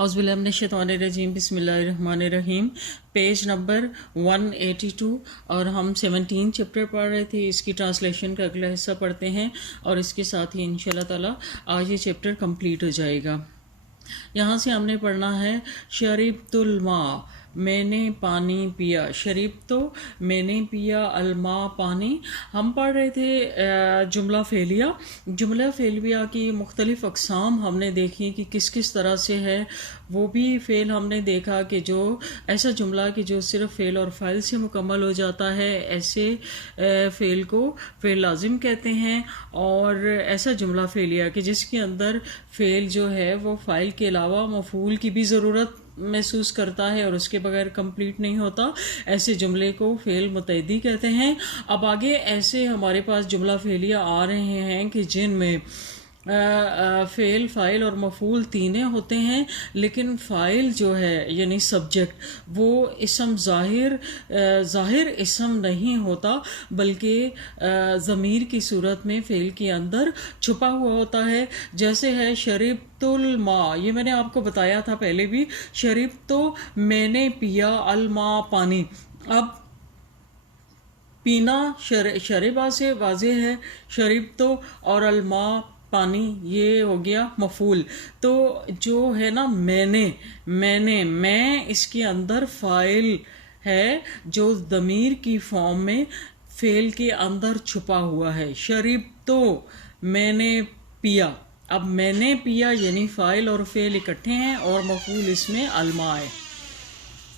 औज़ुबिल्लाहिमिनश्शैतानिर्रजीम बिस्मिल्लाहिर्रहमानिर्रहीम। Page number 182 और हम 17 चैप्टर पढ़ रहे थे। इसकी ट्रांसलेशन का अगला हिस्सा पढ़ते हैं और इसके साथ ही इंशाल्लाह ताला आज ये चैप्टर कंप्लीट हो जाएगा। यहाँ से हमने पढ़ना है शरीबतुल मा, मैंने पानी पिया। शरीब तो मैंने पिया, अलमा पानी। हम पढ़ रहे थे जुमला फेलिया। जुमला फेलिया की मुख्तलिफ़ अक़साम हमने देखी कि किस किस तरह से है। वो भी फ़ेल हमने देखा कि जो ऐसा जुमला कि जो सिर्फ़ फ़ेल और फ़ाइल से मुकम्मल हो जाता है, ऐसे फ़ेल को फ़ेल लाजिम कहते हैं। और ऐसा जुमला फेलिया कि जिसके अंदर फ़ेल जो है वो फ़ाइल के अलावा मफ़ूल की भी ज़रूरत महसूस करता है और उसके बगैर कंप्लीट नहीं होता, ऐसे जुमले को फ़ेल मुतअद्दी कहते हैं। अब आगे ऐसे हमारे पास जुमला फेलिया आ रहे हैं कि जिनमें फ़ेल, फ़ाइल और मफ़ूल तीनों होते हैं, लेकिन फ़ाइल जो है यानी सब्जेक्ट वो इसम ज़ाहिर इसम नहीं होता, बल्कि ज़मीर की सूरत में फ़ेल के अंदर छुपा हुआ होता है। जैसे है शरीबतुल मा, ये मैंने आपको बताया था पहले भी। शरीब तो मैंने पिया, अलमा पानी। अब पीना शरीबा से वाज़ेह है, शरीब तो और अलमा पानी ये हो गया मफूल। तो जो है ना मैं इसके अंदर फ़ाइल है जो ज़मीर की फॉर्म में फ़ेल के अंदर छुपा हुआ है। शरीब तो मैंने पिया। अब मैंने पिया यानी फ़ाइल और फ़ेल इकट्ठे हैं और मफूल इसमें अलमा है।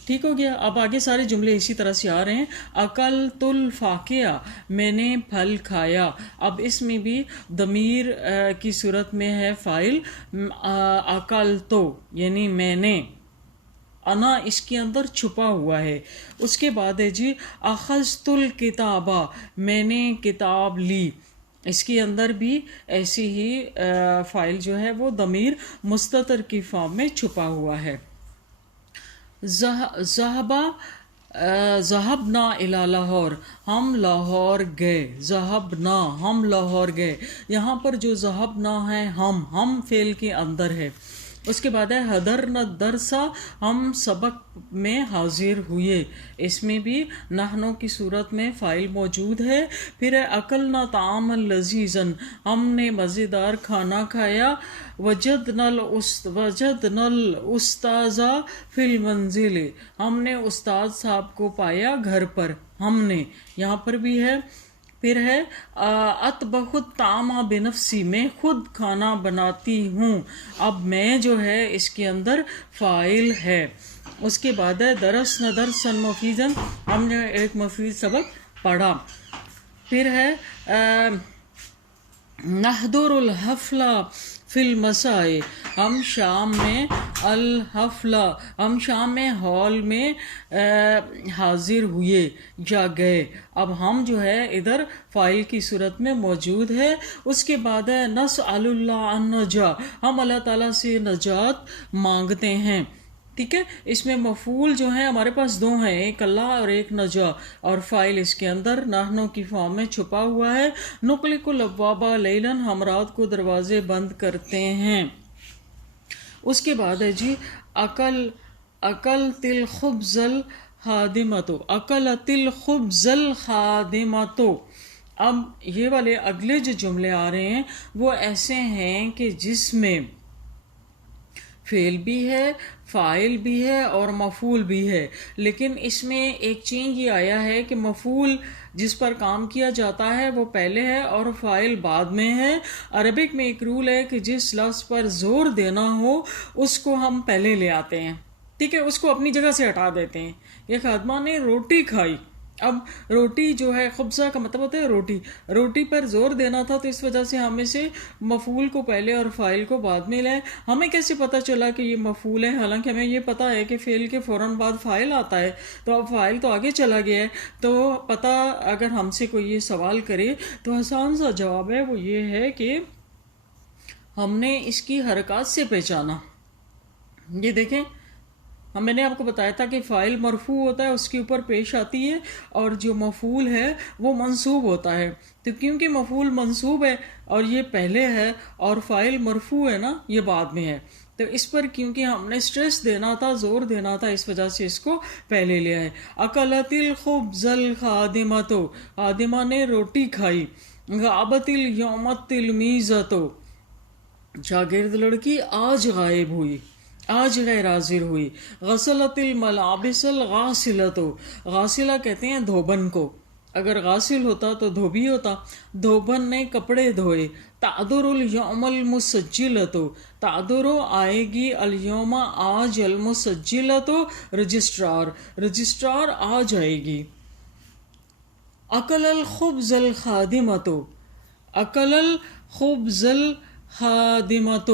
ठीक हो गया। अब आगे सारे जुमले इसी तरह से आ रहे हैं। अकल तुल फाकिया, मैंने फल खाया। अब इसमें भी दमीर की सूरत में है फ़ाइल। अकल तो यानी मैंने, अना इसके अंदर छुपा हुआ है। उसके बाद है जी अखज़तुल किताबा, मैंने किताब ली। इसके अंदर भी ऐसी ही फ़ाइल जो है वो दमीर मुस्ततर की फॉर्म में छुपा हुआ है। ज़हबना इला लाहौर, हम लाहौर गए। ज़हबना हम लाहौर गए। यहाँ पर जो ज़हबना है हम फ़ेल के अंदर है। उसके बाद है हदरना दरसा, हम सबक में हाजिर हुए। इसमें भी नहनों की सूरत में फ़ाइल मौजूद है। फिर है अकलना तामन लजीज़न, हमने मज़ेदार खाना खाया। वजदनल उस्ताज़ा फिल मंजिल, हमने उस्ताद साहब को पाया घर पर। हमने यहाँ पर भी है। फिर है अतबखुत तामा बेनफ्सी, मैं खुद खाना बनाती हूँ। अब मैं जो है इसके अंदर फ़ाइल है। उसके बाद है दरस न दरसन मफीजन, हमने एक मफीज सबक पढ़ा। फिर है नहदुरुल हफला फिल मसाए, हम शाम में अल हफला, हम शाम में हॉल में हाजिर हुए या गए। अब हम जो है इधर फ़ाइल की सूरत में मौजूद है। उसके बाद है नस्अलुल्लाह अन नजा, हम अल्लाह ताला से नजात मांगते हैं। ठीक है। इसमें मफूल जो है हमारे पास दो हैं, एक अल्लाह और एक नजा, और फ़ाइल इसके अंदर नाहनों की फॉर्म में छुपा हुआ है। नुक़लिकुल अब्वाबा लैलन, हम रात को दरवाजे बंद करते हैं। उसके बाद है जी अकल तिल खुब्ज़ल खादिमतो, अकल तिल खुब्ज़ल खादिमतो। अब ये वाले अगले जो जुमले आ रहे हैं वो ऐसे हैं कि जिसमें फ़ेल भी है, फ़ाइल भी है और मफूल भी है। लेकिन इसमें एक चेंज ये आया है कि मफूल जिस पर काम किया जाता है वो पहले है और फ़ाइल बाद में है। अरबिक में एक रूल है कि जिस लफ्ज़ पर ज़ोर देना हो उसको हम पहले ले आते हैं। ठीक है, उसको अपनी जगह से हटा देते हैं। ये खादमा ने रोटी खाई। अब रोटी जो है, खुब्ज़ा का मतलब होता है रोटी, रोटी पर जोर देना था, तो इस वजह से हम इसे मफूल को पहले और फ़ाइल को बाद में लाए। हमें कैसे पता चला कि ये मफूल है, हालांकि हमें ये पता है कि फ़ेल के फ़ौरन बाद फ़ाइल आता है। तो अब फ़ाइल तो आगे चला गया है। तो पता, अगर हमसे कोई ये सवाल करे तो आसान सा जवाब है, वो ये है कि हमने इसकी हरकत से पहचाना। ये देखें, मैंने आपको बताया था कि फ़ाइल मरफू होता है, उसके ऊपर पेश आती है, और जो मफूल है वो मंसूब होता है। तो क्योंकि मफूल मंसूब है और ये पहले है और फ़ाइल मरफू है ना, ये बाद में है, تو اس پر کیونکہ ہم نے سٹریس دینا تھا، زور دینا تھا، اس وجہ سے اس کو پہلے لیا ہے. اکلت الخبز الخادمۃ، خادمہ نے روٹی کھائی. غابت الیوم التلمیذۃ، شاگرد لڑکی آج غائب ہوئی، آج غیر حاضر ہوئی. غسلت الملابس الغاسلۃ، غاسلہ کہتے ہیں دھوبن کو، اگر غاسل ہوتا تو دھوبی ہوتا. دھوبن نے کپڑے دھوئے. تعذر الیوم المسجلۃ، تعذر آئے گی الیوم آج، المسجلۃ رجسٹرار، رجسٹرار آج آئے گی. اکل الخبز الخادمۃ، اکل الخبز الخادمۃ.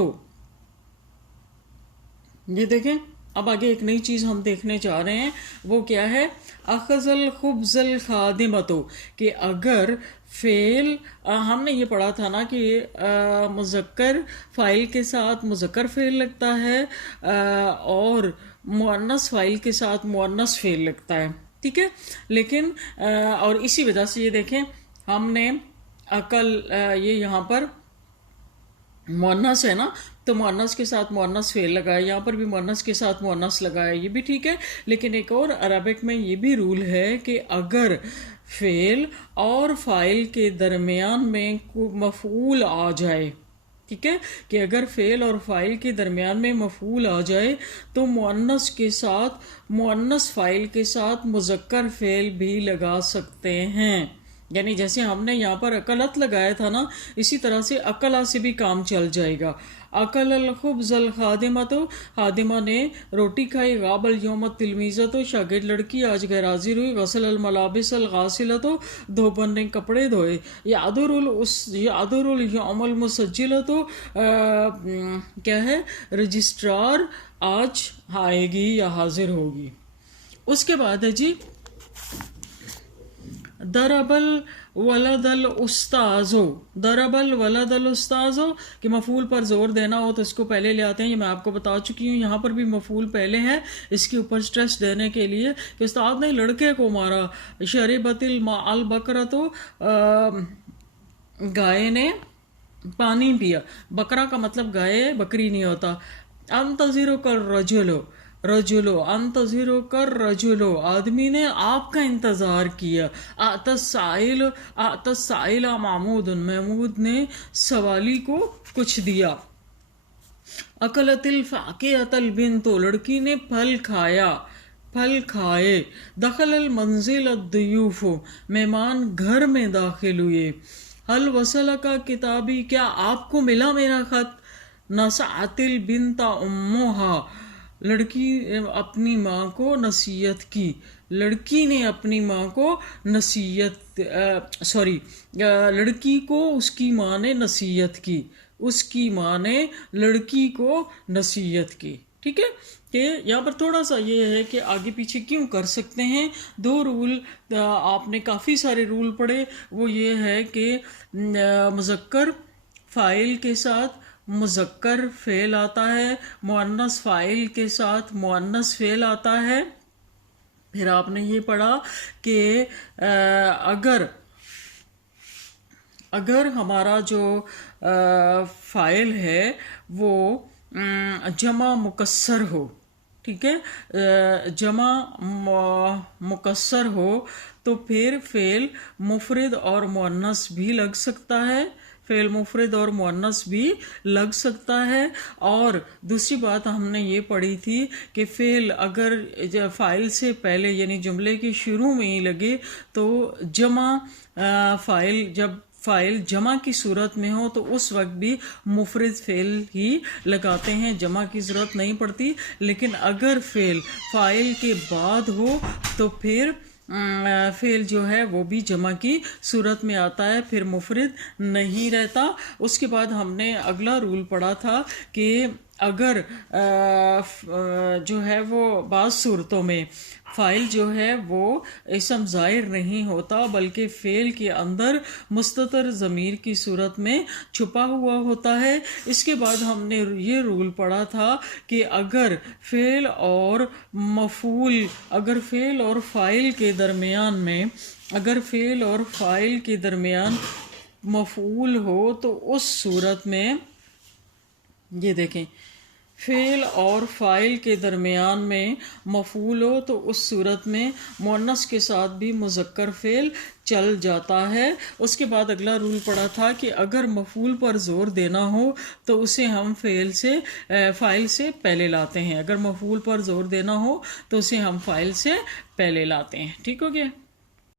یہ دیکھیں اب آگے ایک نئی چیز ہم دیکھنے جا رہے ہیں، وہ کیا ہے؟ اخذ الخبز الخادمۃ، کہ اگر فعل، ہم نے یہ پڑھا تھا نا کہ مذکر فاعل کے ساتھ مذکر فعل لگتا ہے اور مؤنث فاعل کے ساتھ مؤنث فعل لگتا ہے، ٹھیک ہے. لیکن اور اسی وجہ سے یہ دیکھیں ہم نے عقل، یہ یہاں پر مؤنث ہے نا، تو مؤنث کے ساتھ مؤنث فعل لگایا، یہاں پر بھی مؤنث کے ساتھ مؤنث لگایا، یہ بھی ٹھیک ہے. لیکن ایک اور عربک میں یہ بھی رول ہے کہ اگر فعل اور فاعل کے درمیان میں مفعول آ جائے، ٹھیک ہے، کہ اگر فعل اور فاعل کے درمیان میں مفعول آ جائے تو مؤنث کے ساتھ مؤنث فاعل کے ساتھ مذکر فعل بھی لگا سکتے ہیں. یعنی جیسے ہم نے یہاں پر اکلت لگایا تھا نا، اسی طرح سے اکلا سے بھی کام چل جائے گا. اکل الخبز الخادمۃ، خادمہ نے روٹی کھائی. غاب الیوم التلمیذۃ، شاگرد لڑکی آج غیر حاضر ہوئی. غسل الملابس الغاسلۃ، دھوبن نے کپڑے دھوئے. یعذر الیوم المسجلۃ، کیا ہے؟ رجسٹرار آج آئے گی یا حاضر ہوگی. اس کے بعد ہے جی ضرب الولد الاستاذ، ضرب الولد الاستاذ، کہ مفعول پر زور دینا ہو تو اس کو پہلے لے آتے ہیں. یہ میں آپ کو بتا چکی ہوں، یہاں پر بھی مفعول پہلے ہے اس کے اوپر سٹریس دینے کے لیے کہ استاد نے لڑکے کو مارا. شربت الماء البقرۃ، گائے نے پانی پیا. بکرا کا مطلب گائے بکری نہیں ہوتا. انتظرک الرجل، رجلو انتظرک الرجل، آدمی نے آپ کا انتظار کیا. اعطى السائل محمود، محمود نے سوالی کو کچھ دیا. اکلت الفاکہۃ البنت، لڑکی نے پھل کھایا، پھل کھائے. دخل المنزل الضیوف، مہمان گھر میں داخل ہوئے. حل وصلک کتابی، کیا آپ کو ملا میرا خط؟ نصحت البنت امہا، لڑکی اپنی ماں کو نصیحت کی. لڑکی نے اپنی ماں کو نصیحت، لڑکی کو اس کی ماں نے نصیحت کی، اس کی ماں نے لڑکی کو نصیحت کی. ٹھیک ہے، کہ یہاں پر تھوڑا سا یہ ہے کہ آگے پیچھے کیوں کر سکتے ہیں. دو رول، آپ نے کافی سارے رول پڑھے، وہ یہ ہے کہ مذکر فاعل کے ساتھ مذکر فعل آتا ہے، مؤنث فاعل کے ساتھ مؤنث فعل آتا ہے. پھر آپ نے یہ پڑھا کہ اگر ہمارا جو فاعل ہے وہ جمع مکسر ہو، ٹھیک ہے، جمع مکسر ہو تو پھر فعل مفرد اور مؤنث بھی لگ سکتا ہے، فعل مفرد اور مؤنث بھی لگ سکتا ہے. اور دوسری بات ہم نے یہ پڑھی تھی کہ فعل اگر فاعل سے پہلے یعنی جملے کے شروع میں ہی لگے تو جمع فاعل، جب فاعل جمع کی صورت میں ہو تو اس وقت بھی مفرد فعل ہی لگاتے ہیں، جمع کی ضرورت نہیں پڑتی. لیکن اگر فعل فاعل کے بعد ہو تو پھر فعل جو ہے وہ بھی جمع کی صورت میں آتا ہے، پھر مفرد نہیں رہتا. اس کے بعد ہم نے اگلا رول پڑھا تھا کہ اگر جو ہے وہ بعض صورتوں میں فاعل جو ہے وہ اسم ظاہر نہیں ہوتا بلکہ فعل کے اندر مستتر ضمیر کی صورت میں چھپا ہوا ہوتا ہے. اس کے بعد ہم نے یہ رول پڑھا تھا کہ اگر فعل اور مفعول، اگر فعل اور فاعل کے درمیان میں، اگر فعل اور فاعل کے درمیان مفعول ہو تو اس صورت میں یہ دیکھیں فعل اور فاعل کے درمیان میں مفعول ہو تو اس صورت میں مؤنث کے ساتھ بھی مذکر فعل چل جاتا ہے۔ اس کے بعد اگلا رول پڑا تھا کہ اگر مفعول پر زور دینا ہو تو اسے ہم فاعل سے پہلے لاتے ہیں، اگر مفعول پر زور دینا ہو تو اسے ہم فاعل سے پہلے لاتے ہیں۔ ٹھیک ہو گیا؟